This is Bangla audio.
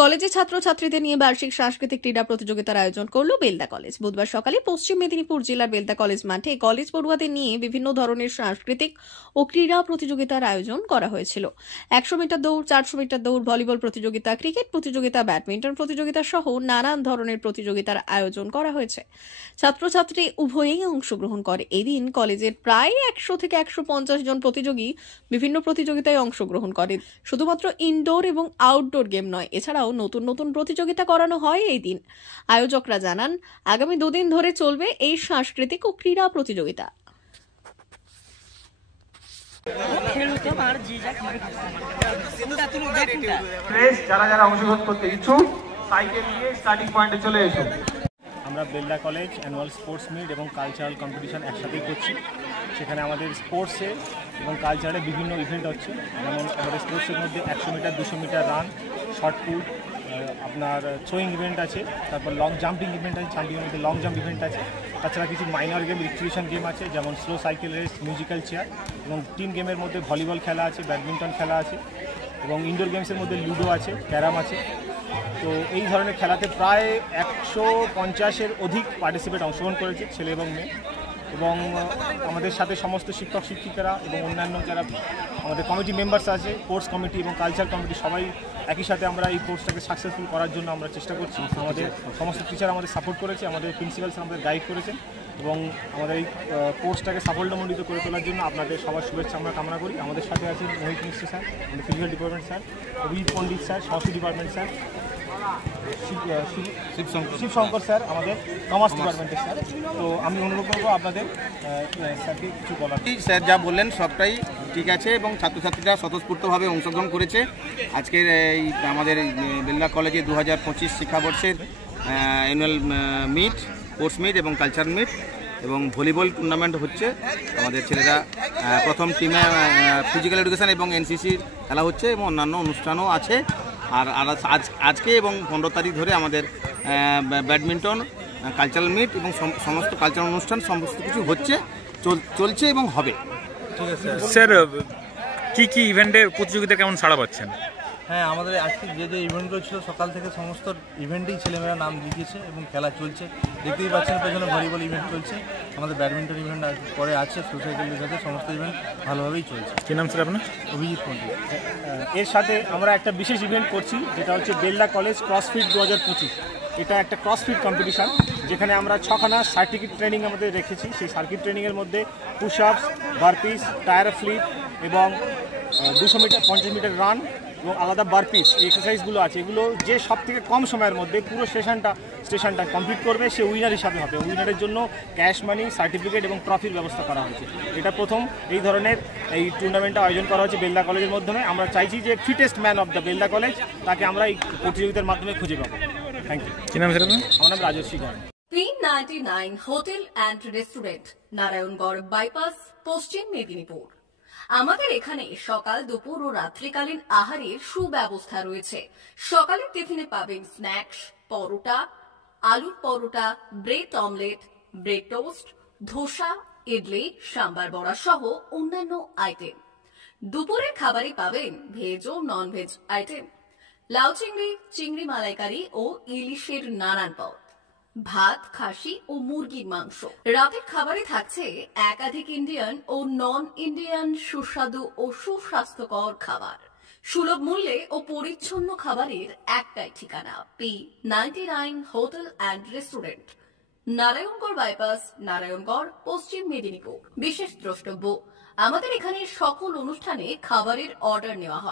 কলেজে ছাত্রছাত্রীদের নিয়ে বার্ষিক সাংস্কৃতিক ক্রীড়া প্রতিযোগিতার আয়োজন করল বেলদা কলেজ। বুধবার সকালে পশ্চিম মেদিনীপুর জেলার বেলদা কলেজ মাঠে কলেজ পড়ুয়াদের নিয়ে বিভিন্ন ধরনের সাংস্কৃতিক ও ক্রীড়া প্রতিযোগিতার আয়োজন করা হয়েছিল। 100 মিটার দৌড়, 400 মিটার দৌড়, ভলিবল প্রতিযোগিতা, ক্রিকেট প্রতিযোগিতা, ব্যাডমিন্টন প্রতিযোগিতা সহ নানান ধরনের প্রতিযোগিতার আয়োজন করা হয়েছে। ছাত্রছাত্রী উভয়েই অংশগ্রহণ করে। এদিন কলেজের প্রায় 100 থেকে 150 জন প্রতিযোগী বিভিন্ন প্রতিযোগিতায় অংশগ্রহণ করে। শুধুমাত্র ইনডোর এবং আউটডোর গেম নয়, এছাড়াও নতুন নতুন প্রতিযোগিতা করানো হয় এই দিন। আয়োজকরা জানান, আগামী 2 দিন ধরে চলবে এই সাংস্কৃতিক ও ক্রীড়া প্রতিযোগিতা। যারা যারা অংশগ্রহণ করতে ইচ্ছুক সাইকেল নিয়ে স্টার্টিং পয়েন্টে চলে এসো। আমরা Belda college annual sports meet এবং কালচারাল কম্পিটিশন একসাথেই করছি। সেখানে আমাদের স্পোর্টসে এবং কালচারে বিভিন্ন ইভেন্ট হচ্ছে। যেমন আমাদের স্পোর্টসের মধ্যে 100 metre, 200 metre run, short put, আপনার থ্রোয়িং ইভেন্ট আছে, তারপর লং জাম্পিং ইভেন্ট আছে, জাম্পিংয়ের মধ্যে লং জাম্প ইভেন্ট আছে। তাছাড়া কিছু মাইনর গেম, রিক্রিয়েশন গেম আছে, যেমন slow cycle race, musical chair, এবং টিম গেমের মধ্যে ভলিবল খেলা আছে, ব্যাডমিন্টন খেলা আছে, এবং ইনডোর গেমসের মধ্যে লুডো আছে, ক্যারাম আছে। তো এই ধরনের খেলাতে প্রায় 150-এর অধিক পার্টিসিপেট অংশগ্রহণ করেছে, ছেলে এবং মেয়ে। এবং আমাদের সাথে সমস্ত শিক্ষক শিক্ষিকারা এবং অন্যান্য যারা আমাদের কমিটি মেম্বার্স আছে, কোর্স কমিটি এবং কালচার কমিটি, সবাই একই সাথে আমরা এই কোর্সটাকে সাকসেসফুল করার জন্য আমরা চেষ্টা করছি। আমাদের সমস্ত টিচার আমাদের সাপোর্ট করেছে, আমাদের প্রিন্সিপাল স্যার আমাদের গাইড করেছেন, এবং আমাদের এই কোর্সটাকে সাফল্যমণ্ডিত করে তোলার জন্য আপনাদের সবার শুভেচ্ছা আমরা কামনা করি। আমাদের সাথে আছেন মোহিত মিশ্র স্যার, আমাদের ফিজিক্যাল ডিপার্টমেন্ট স্যার, অভিজিৎ পণ্ডিত স্যার, সংস্কৃতি ডিপার্টমেন্ট স্যার, শিবশঙ্কর স্যার আমাদের কমার্স ডিপার্টমেন্টের স্যার। তো আমি অনুরোধ করবো আপনাদের স্যারকে কিছু বলার। স্যার যা বললেন সবটাই ঠিক আছে, এবং ছাত্রছাত্রীরা স্বতঃস্ফূর্তভাবে অংশগ্রহণ করেছে। আজকের এই আমাদের বেলদা কলেজে 2025 শিক্ষাবর্ষের অ্যানুয়াল মিট, স্পোর্টস মিট এবং কালচার মিট, এবং ভলিবল টুর্নামেন্ট হচ্ছে। আমাদের ছেলেরা প্রথম টিমে ফিজিক্যাল এডুকেশন এবং এনসিসির খেলা হচ্ছে, এবং অন্যান্য অনুষ্ঠানও আছে। আর আজকে এবং 15 তারিখ ধরে আমাদের ব্যাডমিন্টন, কালচারাল মিট এবং সমস্ত কালচারাল অনুষ্ঠান সমস্ত কিছু হচ্ছে, চলছে এবং হবে। ঠিক আছে স্যার, কি ইভেন্টে প্রতিযোগিতা কেমন সাড়া পাচ্ছেন? হ্যাঁ, আমাদের আজকে যে ইভেন্টগুলো ছিল সকাল থেকে সমস্ত ইভেন্টেই ছেলেমেয়েরা নাম লিখিয়েছে এবং খেলা চলছে। দেখতেই পাচ্ছেন পেছনে ভলিবল ইভেন্ট চলছে, আমাদের ব্যাডমিন্টন ইভেন্ট পরে আছে, সোসাইটির সাথে সমস্ত ইভেন্ট ভালোভাবেই চলছে। কী নাম স্যার আপনার? অভিজিৎ পণ্ডিত। এর সাথে আমরা একটা বিশেষ ইভেন্ট করছি, যেটা হচ্ছে বেলদা কলেজ ক্রসফিট 2025। এটা একটা ক্রসফিট কম্পিটিশান, যেখানে আমরা 6খানা সার্কিট ট্রেনিং আমাদের রেখেছি। সেই সার্কিট ট্রেনিংয়ের মধ্যে পুশ আপস, বারপিস, টায়ার ফ্লিপ এবং 200 মিটার, 50 মিটার রান এবং আলাদা বারপিস, এই এক্সারসাইজগুলো আছে। এগুলো যে সব থেকে কম সময়ের মধ্যে পুরো স্টেশনটা কমপ্লিট করবে, সে উইনার হিসাবে হবে। উইনারের জন্য ক্যাশ মানি, সার্টিফিকেট এবং ট্রফির ব্যবস্থা করা হয়েছে। এটা প্রথম এই ধরনের এই টুর্নামেন্টটা আয়োজন করা হচ্ছে বেলদা কলেজের মাধ্যমে। আমরা চাইছি যে fittest man of the Belda college, তাকে আমরা এই প্রতিযোগিতার মাধ্যমে খুঁজে পাবো। Thank you. কি নাম স্যার আপনার? আমার নাম Rajasvi Gan. 399 hotel and restaurant, Narayangarh bypass, Paschim Medinipur. আমাদের এখানে সকাল, দুপুর ও রাত্রিকালীন আহারের সুব্যবস্থা রয়েছে। সকালের টিফিনে পাবেন স্ন্যাক্স, পরোটা, আলুর paratha, bread omelette, bread toast, dosa, idli, sambar vada সহ অন্যান্য আইটেম। দুপুরের খাবারে পাবেন ভেজ ও নন ভেজ আইটেম, লাউ চিংড়ি, চিংড়ি মালাইকারি ও ইলিশের নানান পদ, ভাত, খাসি ও মুরগির মাংস। রাতের খাবারে থাকছে একাধিক ইন্ডিয়ান ও নন ইন্ডিয়ান সুস্বাদু ও সুস্বাস্থ্যকর খাবার। সুলভ মূল্যে ও পরিচ্ছন্ন খাবারের একটাই ঠিকানা, P99 hotel and restaurant, Narayangarh bypass, Narayangarh, পশ্চিম মেদিনীপুর। বিশেষ দ্রষ্টব্য, আমাদের এখানে সকল অনুষ্ঠানে খাবারের অর্ডার নেওয়া হয়।